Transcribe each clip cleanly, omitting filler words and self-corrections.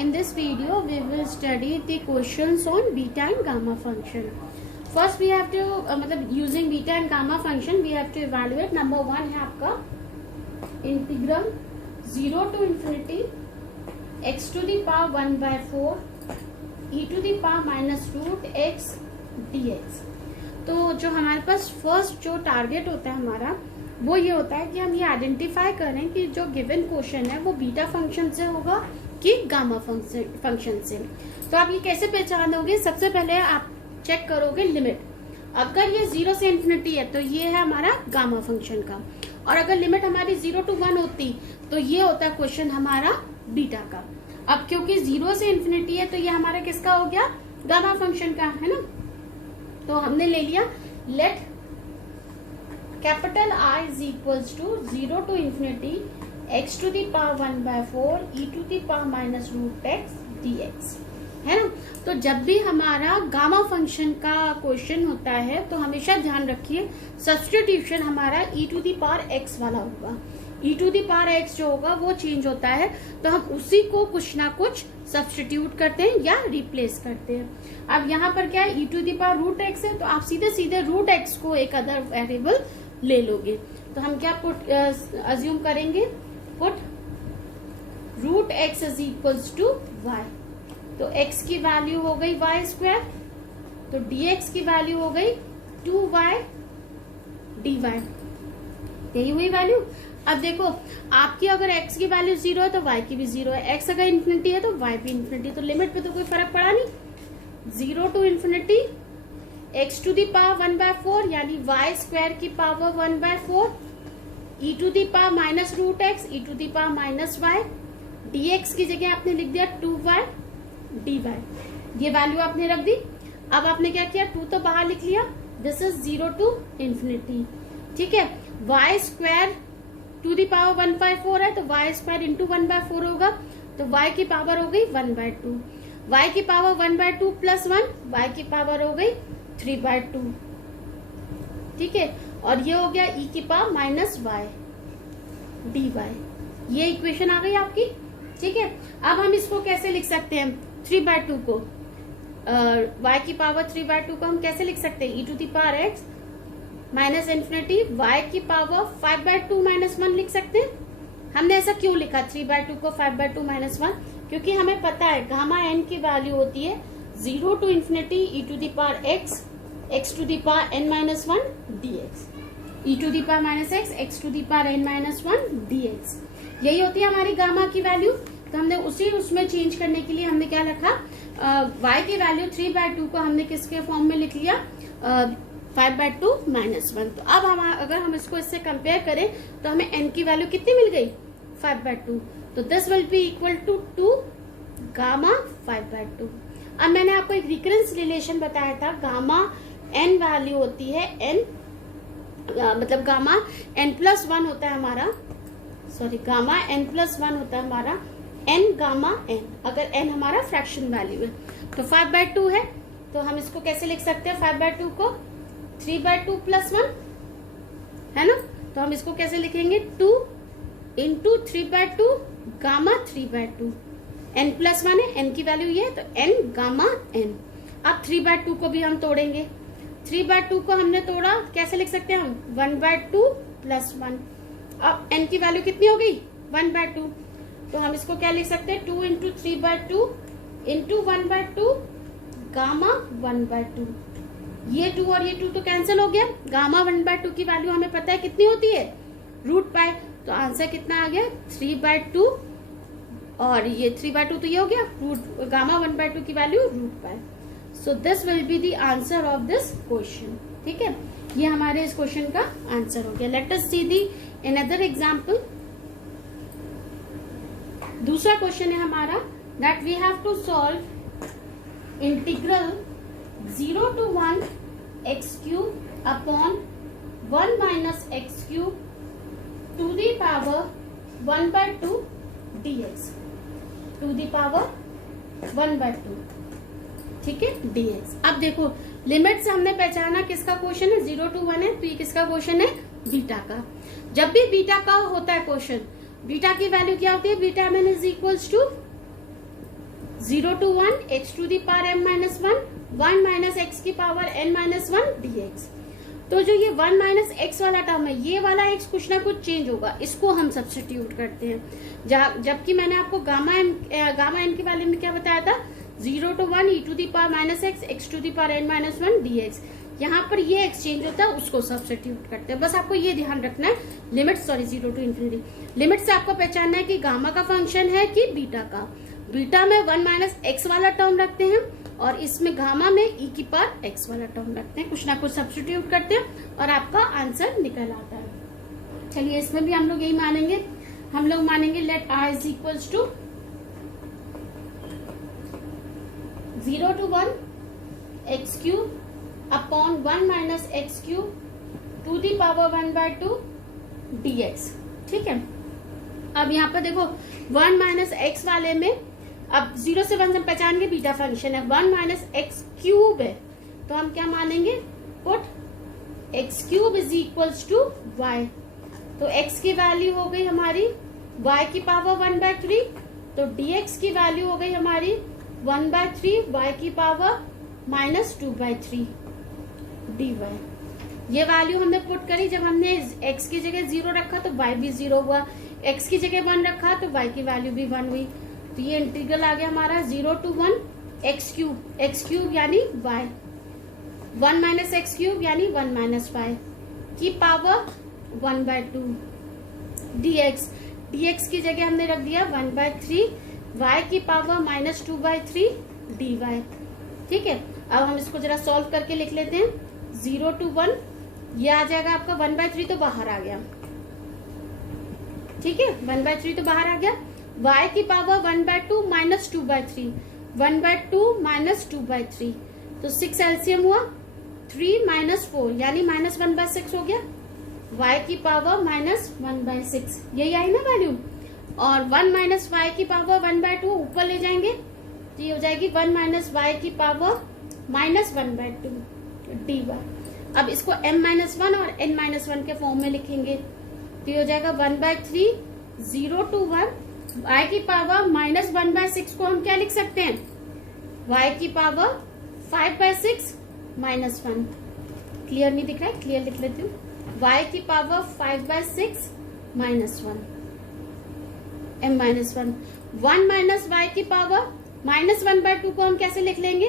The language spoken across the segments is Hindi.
In this video, we will study the questions on beta and gamma function. First, we have to using beta and gamma function, we have to evaluate. Number one है आपका integral 0 to infinity x to the power 1 by 4 e to the power minus root x dx. तो जो हमारे पास फर्स्ट जो टारगेट होता है हमारा वो ये होता है कि हम ये आइडेंटिफाई करें कि जो गिवन क्वेश्चन है वो बीटा फंक्शन से होगा कि गामा फंक्शन से. तो आप ये कैसे पहचानोगे? सबसे पहले आप चेक करोगे लिमिट. अगर ये 0 से इन्फिनिटी है तो ये है हमारा गामा फंक्शन का, और अगर लिमिट हमारी 0 to 1 होती तो ये होता है क्वेश्चन हमारा बीटा का. अब क्योंकि 0 से इन्फिनिटी है तो ये हमारा किसका हो गया? गामा फंक्शन का, है ना. तो हमने ले लिया let capital I is equals to 0 to infinity x to the power 1 by 4 e to the power minus root x dx, है ना. तो जब भी हमारा गामा फंक्शन का क्वेश्चन होता है तो हमेशा ध्यान रखिए सब्स्टिट्यूशन हमारा e to the power x वाला होगा. e to the power x जो होगा वो चेंज होता है तो हम उसी को कुछ ना कुछ सब्स्टिट्यूट करते हैं या रिप्लेस करते हैं. अब यहाँ पर क्या है? e to the power root x है तो आप सीधे सीधे रूट x को एक अदर वेरिएबल ले लोगे. तो हम क्या पुट अज्यूम करेंगे? Put root x is equals to y. तो x की वैल्यू हो गई y स्क्वायर, तो dx की वैल्यू हो गई 2y dy. यही हुई वैल्यू. अब देखो आपकी अगर x की वैल्यू 0 है तो y की भी 0 है, x अगर इन्फिनिटी है तो y भी इन्फिनिटी. तो लिमिट पे तो कोई फर्क पड़ा नहीं. 0 to infinity x to the power 1 by 4 यानी y स्क्वायर की power 1 by 4 e to the power minus root x e to the power minus y dx की जगह आपने लिख दिया 2y dy. ये वैल्यू आपने रख दी. अब आपने क्या किया? 2 तो बाहर लिख लिया. This is 0 to infinity. ठीक है. y square to the power 1 by 4 है तो y स्क्वायर इंटू 1 by 4 होगा. तो y की पावर हो गई 1 by 2. y की पावर 1 by 2 प्लस 1, y की पावर हो गई 3 by 2. ठीक है. और ये हो गया e की पावर माइनस y dy. ये इक्वेशन आ गई आपकी. ठीक है. अब हम इसको कैसे लिख सकते हैं? 3 by 2 को y की पावर 3 by 2 को हम कैसे लिख सकते हैं? e to the power x minus infinity y की पावर 5 by 2 माइनस 1 लिख सकते हैं. हमने ऐसा क्यों लिखा 3 by 2 को 5 by 2 माइनस 1? क्योंकि हमें पता है गामा n की वैल्यू होती है 0 to infinity e to the power x to the power n minus 1 dx. e to the power minus x to the power n minus 1 dx. यही होती है हमारी गामा की वैल्यू. तो हमने उसमें चेंज करने के लिए हमने क्या रखा? y की वैल्यू 3 by 2 को हमने किसके फॉर्म में लिख लिया? 5 by 2 माइनस 1. तो अब अगर हम इसको इससे कंपेयर करें तो हमें n की वैल्यू कितनी मिल गई? 5 by 2. तो this will be equal to 2 gamma 5 by 2. अब मैंने आपको एक रिकरेंस रिलेशन बताया था. गामा n वैल्यू होती है n मतलब गामा n प्लस 1 होता है हमारा, सॉरी गामा n प्लस 1 होता है हमारा n गामा n, अगर n हमारा फ्रैक्शन वैल्यू है. तो 5 by 2 है तो हम इसको कैसे लिख सकते हैं? 5 by 2 को 3 by 2 प्लस 1, है ना. तो हम इसको कैसे लिखेंगे? 2 into 3 by 2 gamma 3 by 2. n plus 1 है, n की वैल्यू ये है तो n गामा n. अब 3 by 2 को भी हम तोड़ेंगे. 3 by 2 को हमने तोड़ा, कैसे लिख सकते हैं हम? 1 by 2 प्लस 1. अब n की वैल्यू कितनी हो गई? 1 by 2. तो हम इसको क्या लिख सकते हैं? 2 into 3 by 2 into 1 by 2 gamma 1 by 2. ये 2 और ये 2 तो कैंसिल हो गया. गामा 1 by 2 की वैल्यू हमें पता है कितनी होती है? Root pi. तो आंसर कितना आ गया? 3 by 2 और ये 3 by 2 तो ये हो गया रूट गामा 1 by 2 की value root pi. So this will be the answer of this question. ठीक है. ये हमारे इस क्वेश्चन का आंसर हो गया. Let us see the another example. दूसरा क्वेश्चन है हमारा that we have to solve integral 0 to 1 x cube upon 1 minus x cube to the power 1 by 2 dx to the power 1 by 2. ठीक है. dx. अब देखो लिमिट से हमने पहचाना किसका क्वेश्चन है? 0 to 1 है तो ये किसका क्वेश्चन है? बीटा का. जब भी बीटा का होता है क्वेश्चन, बीटा की वैल्यू क्या होती है? Beta M N is equals to 0 to 1 x to the power m minus 1 1 minus X की पावर n माइनस 1 dx। तो जो ये 1 माइनस एक्स वाला टर्म है, ये वाला एक्स कुछ ना कुछ चेंज होगा, इसको हम सब्स्टिट्यूट करते हैं। जबकि मैंने आपको गामा एन के बारे में क्या बताया था, 0 to 1 e to the power minus x to the power n minus 1 dx। यहाँ पर ये एक्सचेंज होता है, उसको सब्स्टिट्यूट करते हैं। बस आपको ये ध्यान रखना है, लिमिट 0 to इन्फिनिटी, लिमिट से आपको पहचानना है कि गामा का फंक्शन है कि बीटा का। बीटा में 1 माइनस एक्स वाला टर्म रखते हैं और इसमें गामा में e की पावर x वाला टर्म रखते हैं, कुछ ना कुछ सब्स्टिट्यूट करते हैं और आपका आंसर निकल आता है। चलिए इसमें भी हम लोग यही मानेंगे, हम लोग मानेंगे let r is equals to 0 to 1 x cube upon 1 minus x cube to the power 1/2 dx। ठीक है, अब यहाँ पर देखो 1 माइनस एक्स वाले में अब 0 से 1 से पहचान के बीटा फंक्शन है, 1 माइनस एक्स क्यूब है, तो हम क्या मानेंगे, put x cube is equals to y. तो एक्स की वैल्यू हो गई हमारी y की पावर 1/3, तो dx की वैल्यू हो गई हमारी 1/3 y की पावर माइनस 2/3 dy। ये वैल्यू हमने पुट करी, जब हमने x की जगह 0 रखा तो y भी 0 हुआ, x की जगह 1 रखा तो y की वैल्यू भी 1 हुई। तो ये इंटीग्रल आ गया हमारा 0 to 1 एक्स क्यूब यानी y, 1 माइनस एक्स क्यूब यानी 1 माइनस y की पावर 1/2 dx की जगह हमने रख दिया 1/3 y की पावर माइनस 2/3 dy। ठीक है, अब हम इसको जरा सॉल्व करके लिख लेते हैं। 0 to 1 ये आ जाएगा आपका 1/3 तो बाहर आ गया, ठीक है, 1/3 तो बाहर आ गया, y की पावर 1/2 माइनस 2/3, 1/2 माइनस 2/3, तो 6 एलसीएम हुआ, 3 माइनस 4 यानी माइनस 1/6 हो गया, y की पावर माइनस 1/6, यही आई ना वैल्यू। और 1 माइनस y की पावर 1/2 ऊपर ले जाएंगे तो ये हो जाएगी 1 माइनस y की पावर माइनस 1/2 dy। अब इसको m-1 और n-1 के फॉर्म में लिखेंगे तो ये हो जाएगा 1/3 0 to 1 y की पावर माइनस 1/6 को हम क्या लिख सकते हैं, y की पावर 5/6 माइनस 1। क्लियर नहीं दिख रहा है, क्लियर लिख लेती हूँ, y की power 5/6 minus 1 m-1। 1 minus y की पावर माइनस 1/2 को हम कैसे लिख लेंगे,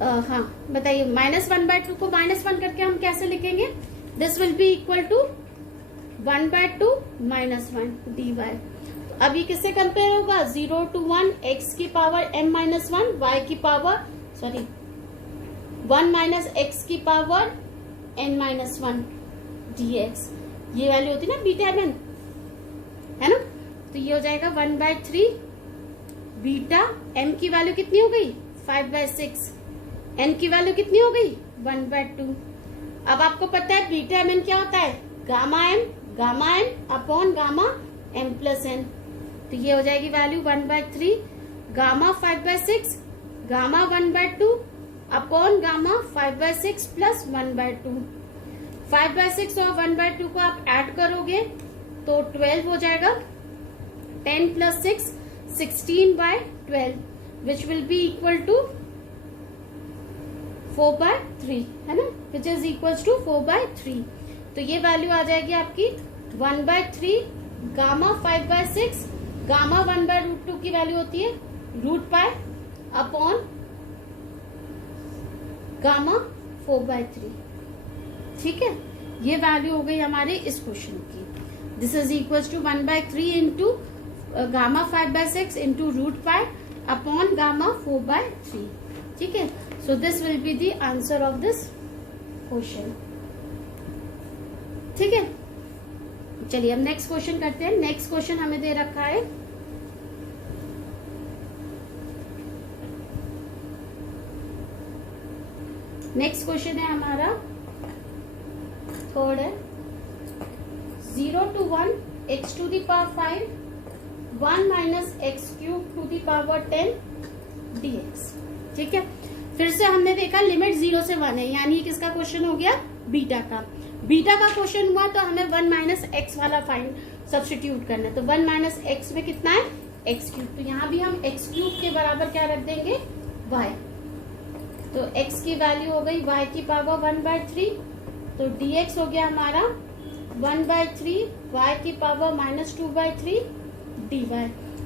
हाँ बताइए, माइनस 1/2 को माइनस 1 करके हम कैसे लिखेंगे, this will be equal to 1/2 minus 1 dy। तो अब ये किससे कंपेयर होगा, 0 to 1 x की पावर m-1 y की पावर 1 माइनस एक्स की पावर n-1 dx। ये वैल्यू होती है ना बीटा m, है ना, तो ये हो जाएगा 1/3 बीटा m की वैल्यू कितनी हो गई 5/6, n की वैल्यू कितनी हो गई 1/2। अब आपको पता है बीटा mn क्या होता है, gamma n upon gamma m plus n, तो ये हो जाएगी value 1/3 gamma 5/6 gamma 1/2 upon gamma 5/6 plus 1/2। 5/6 और 1/2 को आप ऐड करोगे तो 12 हो जाएगा, 10 plus 6 16/12 which will be equal to 4/3, है ना, विच इज इक्वल्स टू 4/3। तो ये वैल्यू आ जाएगी आपकी 1/3 गामा 5/6 गामा 1/√2 की वैल्यू होती है √π अपॉन गामा 4/3। ठीक है, ये वैल्यू हो गई हमारे इस क्वेश्चन की। This is equals to 1/3 into gamma 5/6 into √π upon gamma 4/3। ठीक है, so this will be the answer of this question. ठीक है, चलिए अब नेक्स्ट क्वेश्चन करते हैं। नेक्स्ट क्वेश्चन हमें दे रखा है नेक्स्ट क्वेश्चन है हमारा थर्ड है 0 to 1 x to the power 5 1 minus x cube to the power 10 dx। ठीक है, फिर से हमने देखा लिमिट 0 से 1 है, यानी किसका क्वेश्चन हो गया, बीटा का। बीटा का क्वेश्चन हुआ तो हमें 1 माइनस एक्स वाला फाइंड सब्स्टिट्यूट करना है। तो 1 माइनस एक्स में कितना है एक्स क्यूब। तो यहाँ भी हम एक्स क्यूब के बराबर क्या रख देंगे, वाई। तो एक्स की वैल्यू हो गई वाई की पावर 1/3, तो dx हो गया हमारा 1/3 वाई की पावर -2/3 dy।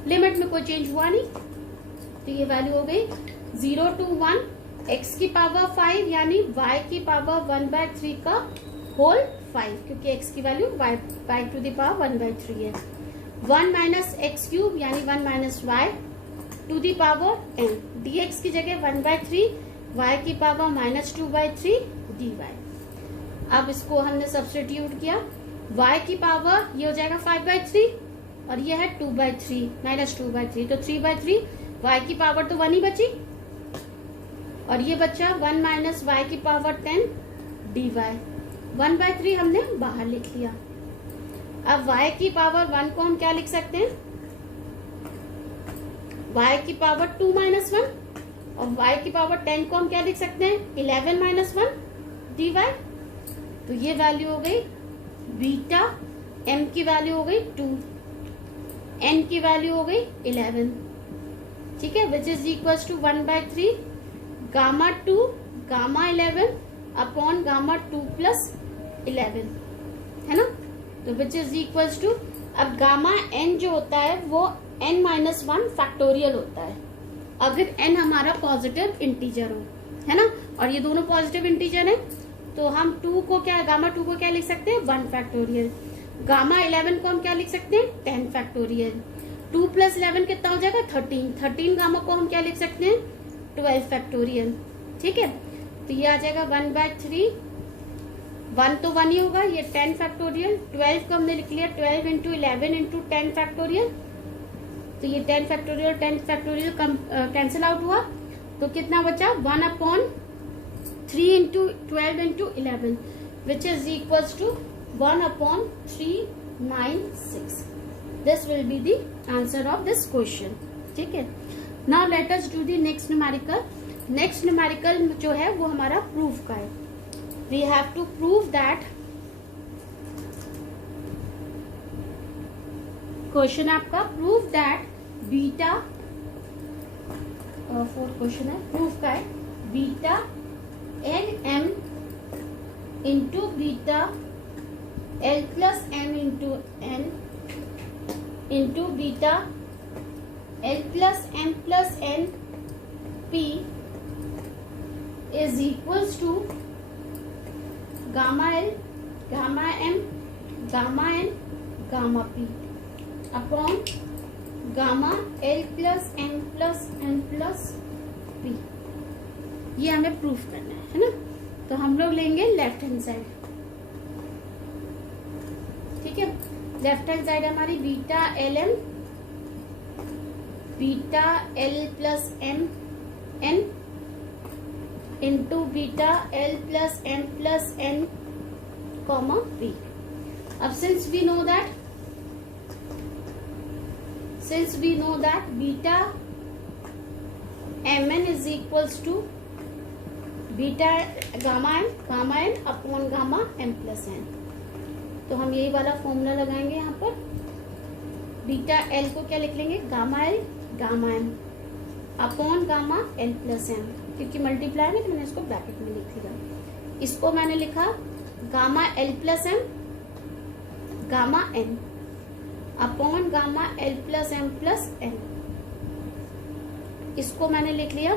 लिमिट में कोई चेंज हुआ नहीं, तो ये वैल्यू हो गई 0 to 1 x की पावर 5 यानी y की पावर 1/3 का होल 5, क्योंकि x की value y to the power 1/3 है। 1 माइनस एक्स क्यूब यानी 1 minus y to the power n, dx की जगह 1/3 y की पावर -2/3 dy। अब इसको हमने सब्स्टिट्यूट किया, y की पावर ये हो जाएगा 5/3 और ये है 2/3 -2/3, तो 3/3, y की पावर तो 1 ही बची और ये बचा 1 माइनस वाई की पावर 10 dy। 1/3 हमने बाहर लिख लिया। अब y की पावर 1 को हम क्या लिख सकते हैं, y की पावर 2 माइनस 1 और y की पावर 10 को हम क्या लिख सकते हैं, 11 माइनस 1 dy। तो ये वैल्यू हो गई बीटा, m की वैल्यू हो गई 2, n की वैल्यू हो गई 11, ठीक है, which is equal to 1/3 gamma 2 gamma 11 upon gamma 2 plus 11, है ना। तो विच इज इक्वल टू, अब गामा n जो होता है वो n-1 फैक्टोरियल होता है अगर n हमारा पॉजिटिव इंटीजर हो, है ना, और ये दोनों पॉजिटिव इंटीजर है, तो हम 2 को क्या, गामा 2 को क्या लिख सकते हैं, 1 फैक्टोरियल। गामा 11 को हम क्या लिख सकते हैं, 10 फैक्टोरियल। 2 प्लस 11 कितना हो जाएगा, 13 गामा को हम क्या लिख सकते हैं, 12 फैक्टोरियल, ठीक है। तो ये आ जाएगा 1/3, 1 तो 1 ही होगा, ये 10 फैक्टोरियल, 12 को हमने लिख लिया 12 इंटू 11 इंटू 10 फैक्टोरियल, तो ये 10 फैक्टोरियल कैंसिल आउट हुआ, तो कितना बचा 1/3 into 12 into 11 which is equal to 1/396। This will be the answer of this question, ठीक है। Now let us do the next numerical. Next numerical जो है वो हमारा प्रूफ का है। We have to prove that, question आपका prove that beta, fourth question है, प्रूफ का है, beta nm into beta l plus m into n into beta l plus m plus n p is equals to gamma l gamma m gamma n gamma p upon gamma l plus m plus n plus p। ये हमें प्रूफ करना है ना। तो हम लोग लेंगे लेफ्ट हैंड साइड, ठीक है। लेफ्ट हैंड साइड हमारी beta L M beta L plus M N into beta L plus M plus N comma P. अब since we know that beta M N is equals to beta gamma N upon gamma M plus N. तो हम यही वाला फॉर्मूला लगाएंगे यहाँ पर। बीटा एल को क्या लिख लेंगे, gamma l gamma m upon gamma l plus m, क्योंकि मल्टीप्लाई में तो मैंने इसको ब्रैकेट में लिख लिया। इसको मैंने लिखा gamma l plus m gamma N upon gamma l plus M plus n. इसको मैंने लिख लिया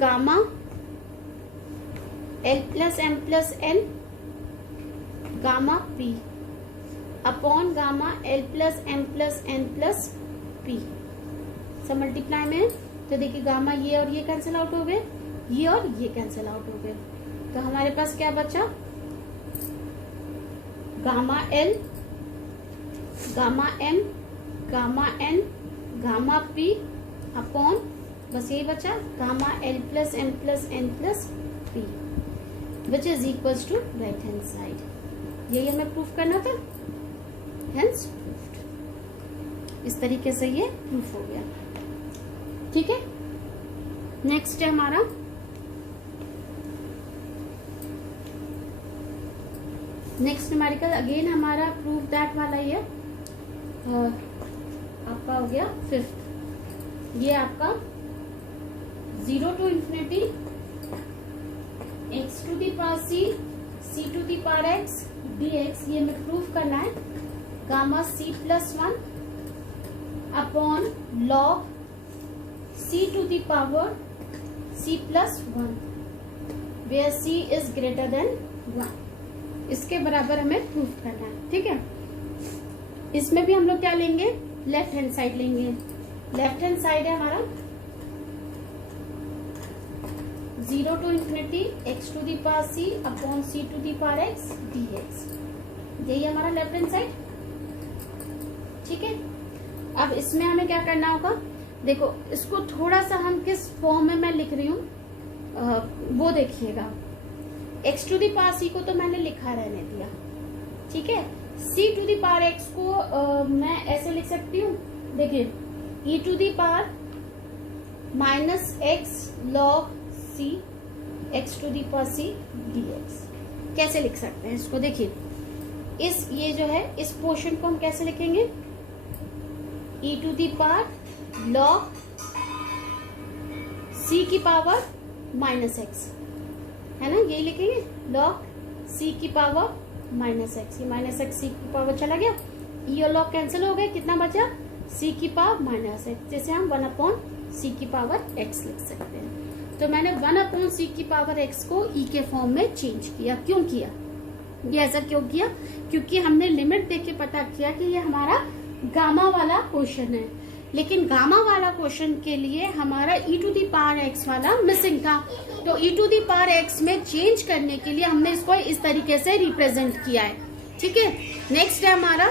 gamma l plus M plus n gamma p upon gamma l plus M plus n plus p. सब मल्टीप्लाई में, तो देखिए गामा ये और ये कैंसिल आउट हो गए, ये और ये कैंसिल आउट हो गए, तो हमारे पास क्या बचा, gamma l gamma m gamma n gamma p upon, बस यही बचा, gamma l plus M plus n plus p which is equals to right hand side. यही हमें प्रूफ करना था, हेंस प्रूफ्ड। इस तरीके से ये प्रूफ हो गया, ठीक है। नेक्स्ट है हमारा नेक्स्ट न्यूमेरिकल, अगेन हमारा प्रूफ दैट वाला ही है। आपका हो गया फिफ्थ। ये आपका 0 to infinity x to the power c, c to the power x dx, ये हमें प्रूफ करना है, gamma c plus 1 upon log c to the power c plus 1 where c is greater than 1, इसके बराबर हमें प्रूफ करना है। ठीक है, इसमें भी हम लोग क्या लेंगे, लेफ्ट हैंड साइड लेंगे। लेफ्ट हैंड साइड है हमारा 0 to infinity x to the power c upon c to the power x dx, यही हमारा लेफ्ट हैंड साइड। ठीक है, अब इसमें हमें क्या करना होगा, देखो इसको थोड़ा सा हम किस फॉर्म में मैं लिख रही हूँ वो देखिएगा। x to the power c को तो मैंने लिखा रहने दिया, ठीक है। c to the power x को मैं ऐसे लिख सकती हूँ, देखिए e to the power minus x log c x to the power c dx, कैसे लिख सकते हैं इसको, देखिए इस ये जो है इस पोर्शन को हम कैसे लिखेंगे, e to the power log c की पावर माइनस x, है ना, यही लिखेंगे, log c की पावर माइनस x, ये माइनस x c की पावर चला गया, e और log कैंसिल हो गए, कितना बचा, c की पावर माइनस x, जैसे हम 1 अपॉन c की पावर x लिख सकते हैं। तो मैंने 1 अपॉन c की पावर x को e के फॉर्म में चेंज किया। क्यों किया ये, ऐसा क्यों किया, क्योंकि हमने लिमिट देख के पता किया कि ये हमारा गामा वाला क्वेश्चन है, लेकिन गामा वाला क्वेश्चन के लिए हमारा e to the power x वाला मिसिंग था। तो e to the power x में चेंज करने के लिए हमने इसको इस तरीके से रिप्रेजेंट किया है। ठीक है, नेक्स्ट है हमारा,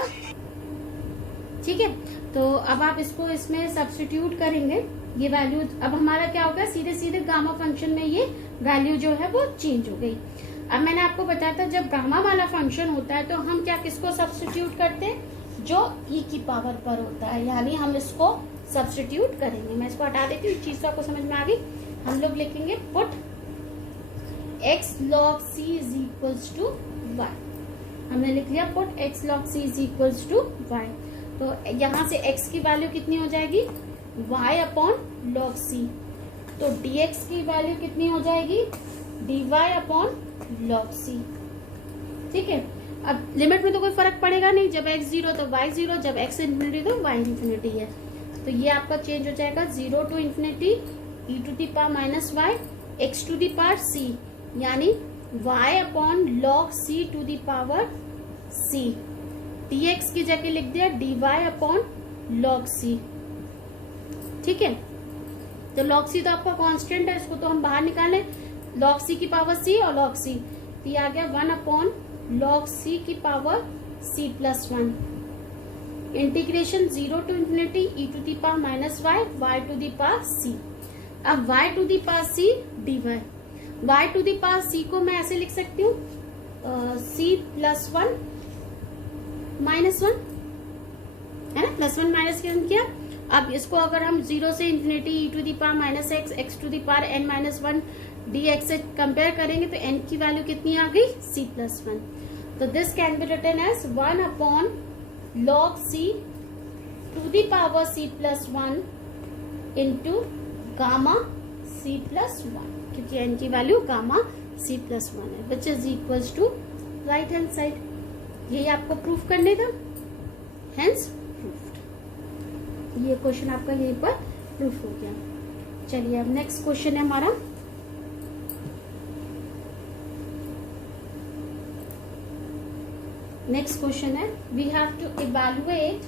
ठीक है, तो अब आप इसको इसमें सब्स्टिट्यूट करेंगे, ये वैल्यू अब हमारा क्या होगा, सीधे सीधे गामा फंक्शन में ये वैल्यू जो है वो चेंज हो गई। अब मैंने आपको बताया था जब गामा वाला फंक्शन होता है तो हम क्या किसको सब्स्टिट्यूट करते हैं, जो e की पावर पर होता है, यानी हम इसको सब्स्टिट्यूट करेंगे। मैं इसको हटा देती हूँ, चीज तो आपको समझ में आ गई। हम लोग लिखेंगे put x log c is equals to y, हमने लिख लिया put x log c is equals to y। तो यहाँ से x की वैल्यू कितनी हो जाएगी, y अपॉन log c, तो dx की वैल्यू कितनी हो जाएगी, dy अपॉन log c। ठीक है, अब लिमिट में तो कोई फर्क पड़ेगा नहीं, जब x 0 तो y 0, जब x इन्फिनिटी तो y इन्फिनिटी है, तो ये आपका चेंज हो जाएगा 0 to infinity e to the power minus y x to the power c, यानी y upon log c to the power c, dx की जगह लिख दिया dy अपॉन log c। ठीक है, तो log c तो आपका कांस्टेंट है, इसको तो हम बाहर निकालें, log c की पावर c और log c, तो ये आ गया 1 अपॉन log c की power c plus 1, integration 0 to infinity e to the power minus y y to the power c। अब y to the power c dy, y to the power c को मैं ऐसे लिख सकती हूँ c प्लस 1 माइनस 1, है ना, प्लस 1 माइनस किया। अब इसको अगर हम 0 से infinity e to the power minus x x to the power n minus 1 dx से कंपेयर करेंगे तो n की वैल्यू कितनी आ गई, c प्लस 1। तो this can be written as 1 upon log c to the power c plus 1 into gamma c plus 1, क्योंकि n की वैल्यू गामा c प्लस 1 है, which is equals to right hand side. यही आपको प्रूफ करने था, हेंस प्रूफ्ड। ये क्वेश्चन आपका यहीं पर प्रूफ हो गया। चलिए अब नेक्स्ट क्वेश्चन है हमारा, नेक्स्ट क्वेश्चन है, we have to evaluate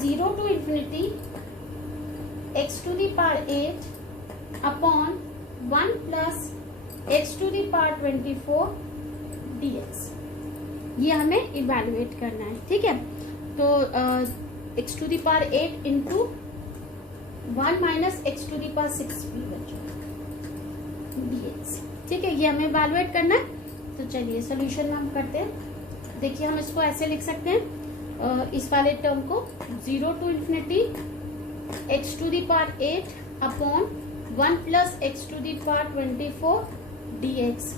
0 to infinity x to the power 8 upon 1 plus x to the power 24 dx, ये हमें इवैल्यूएट करना है। ठीक है, तो x to the power 8 into 1 minus x to the power 6 dx। ठीक है, ये हमें इवैल्यूएट करना है। तो चलिए सोल्यूशन हम करते हैं। देखिए हम इसको ऐसे लिख सकते हैं, इस वाले टर्म को 0 to infinity x to the power 8 upon 1 plus x to the power 24 dx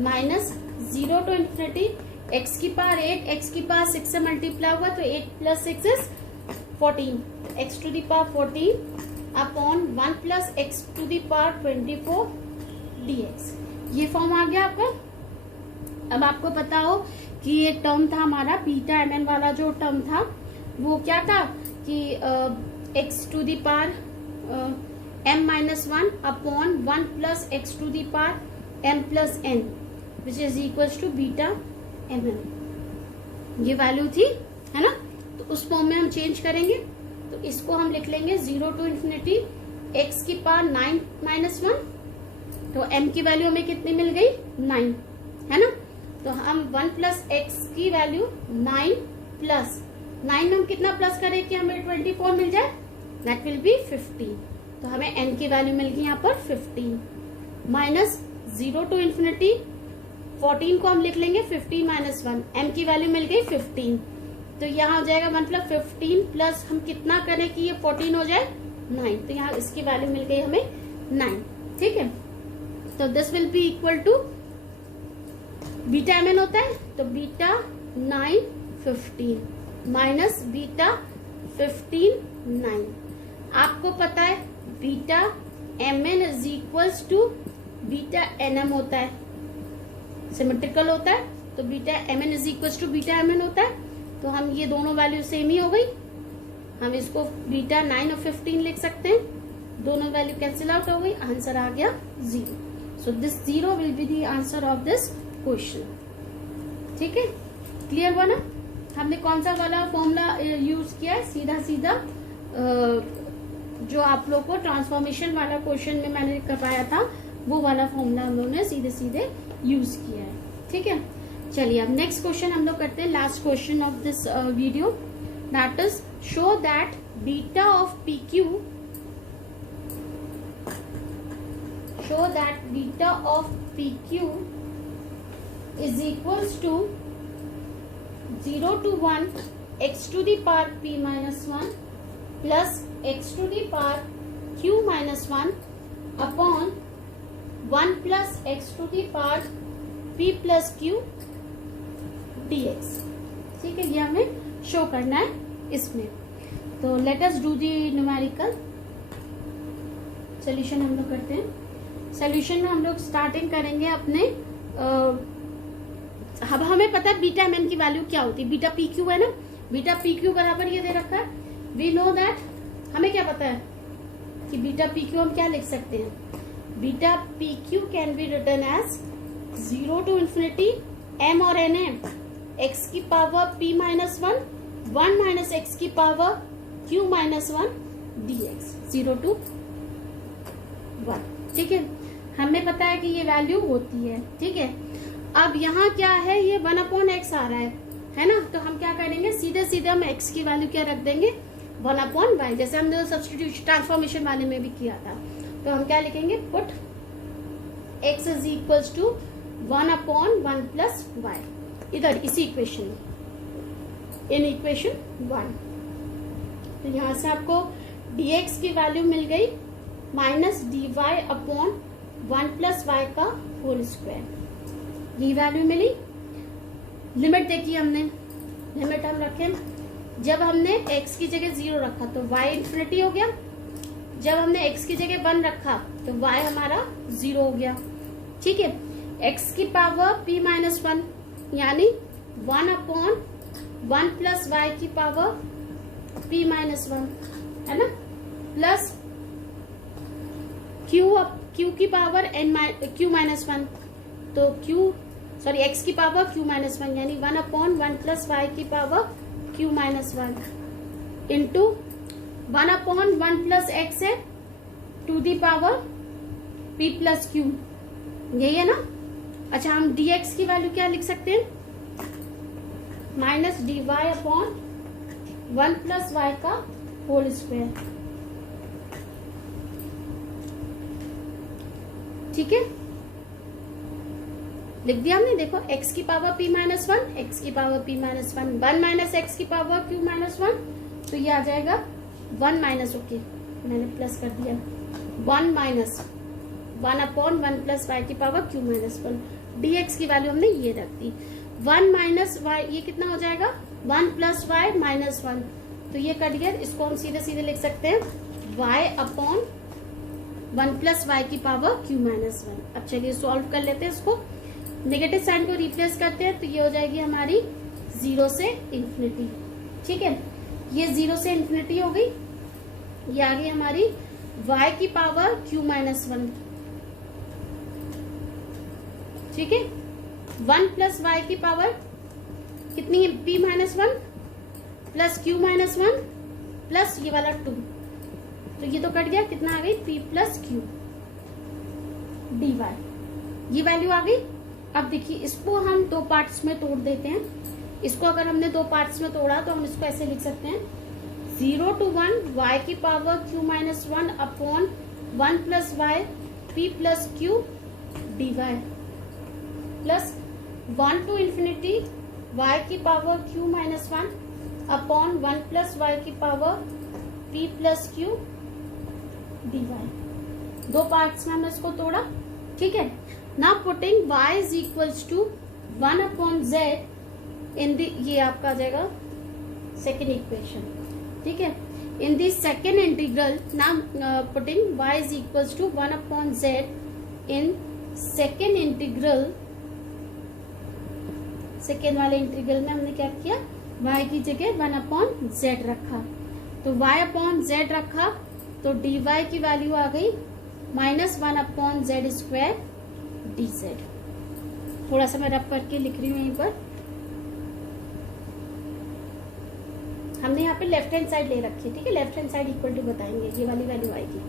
minus 0 to infinity x की पावर 8 x की पावर 6 से मल्टीप्लाई हुआ तो 8 plus 6 is 14, x to the power 14 upon 1 plus x to the power 24 dx। ये फॉर्म आ गया आपका। अब आपको पता हो कि ये टर्म था हमारा बीटा एम एन वाला, जो टर्म था वो क्या था कि x to the power m minus 1 upon 1 plus x to the power m plus n which is equal to beta M n. ये वैल्यू थी, है ना। तो उस फॉर्म में हम चेंज करेंगे, तो इसको हम लिख लेंगे 0 टू इन्फिनिटी x की पावर 9 माइनस 1। तो m की वैल्यू हमें कितनी मिल गई? 9, है ना। तो हम 1 प्लस एक्स की वैल्यू 9 प्लस 9 में हम कितना प्लस करें कि हमें 24 मिल जाए? That will B 15। तो हमें n की वैल्यू मिल गई यहाँ पर 15 माइनस 0 टू इन्फिनिटी 14 को हम लिख लेंगे 15 माइनस 1, m की वैल्यू मिल गई 15। तो यहाँ हो जाएगा 1 प्लस 15 प्लस हम कितना करें कि ये 14 हो जाए 9। तो यहाँ इसकी वैल्यू मिल गई हमें 9, ठीक है। तो this will be equal to beta M n होता है, तो बीटा 9 15 माइनस बीटा 15 9। आपको पता है beta M N is equals to beta n m होता है, सिमेट्रिकल होता है। तो beta M N is equals to beta M n होता है। तो हम ये दोनों वैल्यू सेम ही हो गई, हम इसको बीटा 9 और 15 लिख सकते हैं। दोनों वैल्यू कैंसिल आउट हो गई, आंसर आ गया 0। So this 0 will be the answer of this question, ठीक है। क्लियर हुआ ना। हमने कौन सा वाला फॉर्मूला यूज किया है? सीधा सीधा जो आप लोग को ट्रांसफॉर्मेशन वाला क्वेश्चन में मैंने करवाया था, वो वाला फॉर्मूला हम लोगों ने सीधे सीधे यूज किया है, ठीक है। चलिए अब नेक्स्ट क्वेश्चन हम लोग करते हैं, last question of this video, that is show that beta of P Q, show that beta of PQ is equals to 0 to 1 x to the power p minus 1 plus x to the power q minus 1 upon 1 plus x to the power p plus q dx। ठीक है, ये हमें शो करना है इसमें। तो late us do the numerical solution. हम लोग करते हैं सोल्यूशन में, हम लोग स्टार्टिंग करेंगे अपने अब हमें पता है बीटा एम एन की वैल्यू क्या होती है, बीटा पी क्यू है ना। बीटा पी क्यू बराबर ये दे रखा है, वी नो दैट, हमें क्या पता है कि बीटा पी क्यू हम क्या लिख सकते हैं, beta P Q can be written as 0 to infinity M और एन है एक्स की power p minus 1 minus X की power q minus 1 dx 0 to 1, ठीक है। हमें पता है कि ये वैल्यू होती है, ठीक है। अब यहाँ क्या है, ये 1/x आ रहा है ना। तो हम क्या करेंगे, सीधे सीधे हम x की वैल्यू क्या रख देंगे 1/y, जैसे हमने सब्स्टिट्यूशन ट्रांसफॉर्मेशन वाले में भी किया था। तो हम क्या लिखेंगे, put x is equals to 1/1 plus y, इधर इसी इक्वेशन में, इन इक्वेशन 1। तो यहाँ से आपको dx की वैल्यू मिल गई minus dy upon 1 plus y का होल स्क्वायर, ये वैल्यू मिली। लिमिट देखिए हमने, लिमिट हम रखे, जब हमने x की जगह 0 रखा तो y इन्फिनिटी हो गया, जब हमने x की जगह 1 रखा तो y हमारा 0 हो गया, ठीक है। x की पावर p माइनस 1 यानी 1/1 प्लस वाई की पावर p माइनस 1, है ना, प्लस q की पावर q माइनस 1, तो x की पावर q माइनस 1 यानी 1/1 प्लस वाई की power q minus 1 into 1/1 plus x है to the power p plus q, यही है ना। अच्छा, हम dx की वैल्यू क्या लिख सकते हैं, minus dy upon 1 plus y का होल स्क्वायर, ठीक है। लिख दिया हमने, देखो x की पावर p माइनस 1, x की power p minus 1, 1 minus x की पावर q माइनस 1, तो ये आ जाएगा 1 माइनस, ओके मैंने प्लस कर दिया, 1 माइनस 1/1 प्लस y की पावर q माइनस 1, dx की वैल्यू हमने ये रख दी। 1 माइनस y, ये कितना हो जाएगा 1 प्लस y माइनस 1, तो ये कट गया, इसको हम सीधे सीधे लिख सकते हैं y अपॉन 1 प्लस वाई की पावर q माइनस 1। अब चलिए सॉल्व कर लेते हैं इसको, नेगेटिव साइन को रिप्लेस करते हैं तो ये हो जाएगी हमारी 0 से इंफिनिटी। ठीक है, ये 0 से इंफिनिटी हो गई, ये आ गई हमारी y की पावर q माइनस 1। ठीक है, 1 प्लस वाई की पावर कितनी है, p minus 1 plus q minus 1 plus ये वाला 2, तो ये तो कट गया, कितना आ गई p प्लस q dy, ये वैल्यू आ गई। अब देखिए इसको हम दो पार्ट्स में तोड़ देते हैं, इसको अगर हमने दो पार्ट्स में तोड़ा तो हम इसको ऐसे लिख सकते हैं 0 to 1 y की power q minus 1 upon 1 plus Y p plus q dy plus 1 to infinity y की power q minus 1 upon 1 plus Y की power p plus q dy। दो पार्ट्स में हमने इसको तोड़ा। ठीक है, now putting y is equals to 1 upon z in the, ये आपका आ जाएगा सेकेंड इक्वेशन। ठीक है, in the second integral, now putting y is equals to 1 upon z in second integral, second वाले इंटीग्रल में हमने क्या किया, y की जगह 1 अपॉन z रखा, तो y अपॉन z रखा तो dy की वैल्यू आ गई minus 1 upon z square dz। थोड़ा सा मैं रब करके लिख रही हूँ यहीं पर, हमने यहाँ पे लेफ्ट हैंड साइड ले रखी है। ठीक है, left hand side equal to बताएंगे, ये वाली वैल्यू आएगी।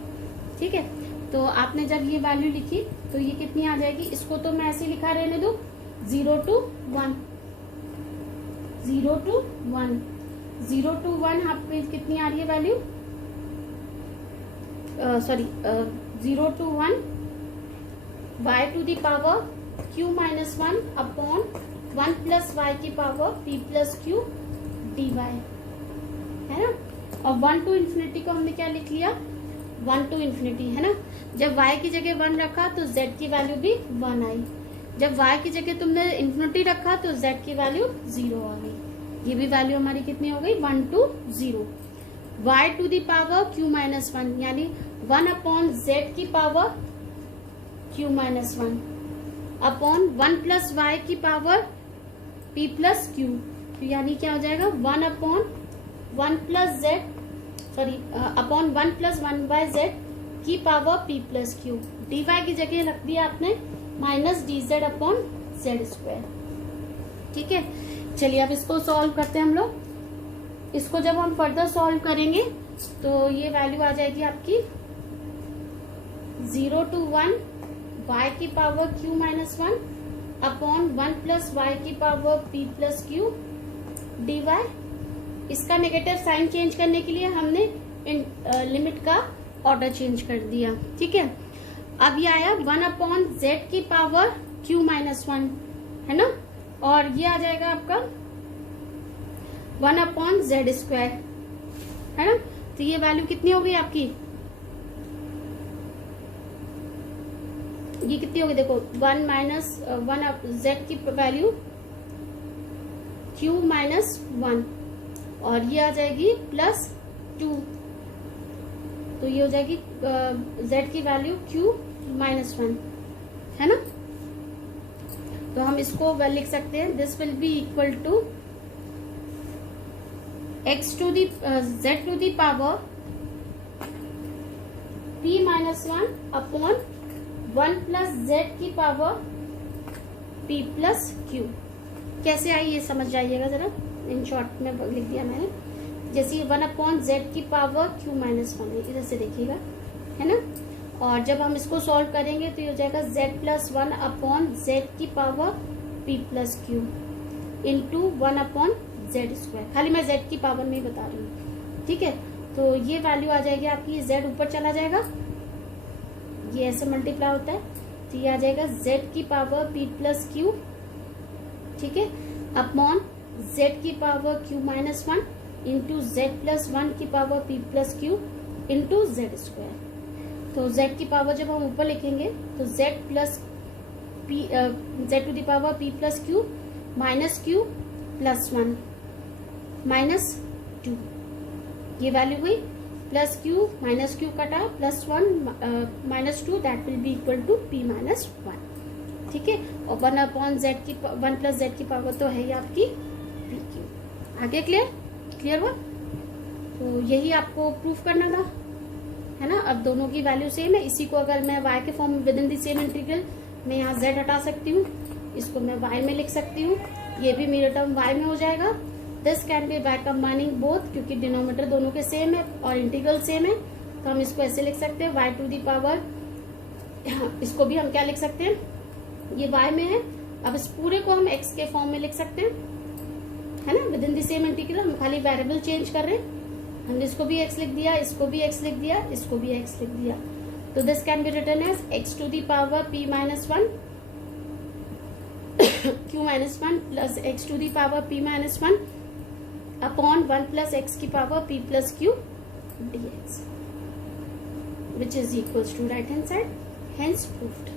ठीक है, तो आपने जब ये वैल्यू लिखी तो ये कितनी आ जाएगी, इसको तो मैं ऐसे लिखा रहने दो 0 to 1, 0 to 1, 0 to 1 यहाँ पे कितनी आ रही है value, sorry 0 to 1 y to the power q minus 1 upon 1 plus Y की power p plus q dy है ना। और 1 टू इन्फिनिटी को हमने क्या लिख लिया, 1 टू इन्फिनिटी है ना। जब y की जगह 1 रखा तो z की वैल्यू भी 1 आई, जब y की जगह तुमने इन्फिनिटी रखा तो z की वैल्यू 0 आ गई। ये भी वैल्यू हमारी कितनी हो गई, 1 to 0, y to the power q minus 1 यानी 1 अपॉन z की power q minus 1 upon 1 plus Y की पावर p प्लस q, तो यानी क्या हो जाएगा 1 upon 1 plus z, sorry upon 1 plus 1 by z की power p plus q, dy की जगह रख दिया आपने minus dz upon z square. ठीक है, चलिए अब इसको सॉल्व करते हैं हम लोग। इसको जब हम फर्दर सॉल्व करेंगे तो ये वैल्यू आ जाएगी आपकी 0 to 1 y की power q minus 1 upon 1 plus Y की power p plus q dy। इसका नेगेटिव साइन चेंज करने के लिए हमने लिमिट का ऑर्डर चेंज कर दिया। ठीक है, अब ये आया 1 अपॉन z की पावर q माइनस 1 है ना, और ये आ जाएगा आपका 1 अपॉन z स्क्वायर है ना। तो ये वैल्यू कितनी हो गई आपकी, ये कितनी होगी देखो 1 माइनस 1 z की वैल्यू q माइनस 1 और ये आ जाएगी प्लस 2, तो ये हो जाएगी z की वैल्यू q माइनस 1 है ना। तो हम इसको लिख सकते हैं this will be equal to x to the z to the power p minus 1 upon 1 plus z की पावर p प्लस q। कैसे आई ये समझ जाइएगा जरा, इन शॉर्ट में लिख दिया मैंने, जैसे 1 अपॉन z की पावर q माइनस 1 है, इधर से देखिएगा है ना। और जब हम इसको सॉल्व करेंगे तो ये हो जाएगा z प्लस 1 अपॉन z की power p plus q into 1 upon z square, खाली मैं z की पावर में ही बता रही हूँ। ठीक है, तो ये वैल्यू आ जाएगी आपकी, z ऊपर चला जाएगा, ये ऐसे मल्टीप्लाई होता है, तो ये आ जाएगा z की पावर p प्लस q, ठीक है, अपॉन z की power q minus 1 into z plus 1 की power p plus q into z square. तो z की पावर जब हम ऊपर लिखेंगे तो z plus p z to the power p plus q minus q plus 1 minus 2 ये वैल्यू हुई, प्लस क्यू माइनस क्यू कटा, plus 1 minus 2 that will be equal to p minus 1, ठीक है। और 1 अपॉन z की 1 प्लस z की पावर तो है ही आपकी पी क्यू। आगे क्लियर हुआ? तो यही आपको प्रूफ करना था, है ना। अब दोनों की वैल्यू सेम है। इसी को अगर मैं y के फॉर्म में with in the same integral, मैं यहाँ z हटा सकती हूँ, इसको मैं y में लिख सकती हूँ, ये भी मेरा टर्म y में हो जाएगा। This can B by combining both, क्योंकि डिनोमिनेटर दोनों के सेम है और इंटीग्रल सेम है, तो हम इसको ऐसे लिख सकते हैं y टू दी पावर, इसको भी हम क्या लिख सकते हैं, ये y में है। अब इस पूरे को हम x के फॉर्म में लिख सकते हैं, है ना, with in the same integral. हम खाली वेरिएबल चेंज कर रहे हैं, हमने इसको भी x लिख दिया, इसको भी x लिख दिया, इसको भी x लिख दिया। तो this can be written as x to the power p minus 1 q minus 1 plus x to the power p minus 1 upon 1 plus x की power p plus q dx, which is equals to right hand side, hence proved।